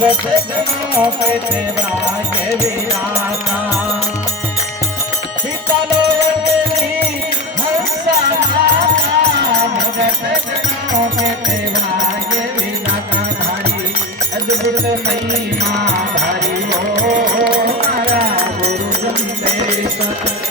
भगत जनों पे तेरा ये विराता पिता लोटली हंसाना भगत जनों पे तेरा ये विराता धारी अद्भुत महिमा धारी हो हमारा गुरु जमतेश्वर।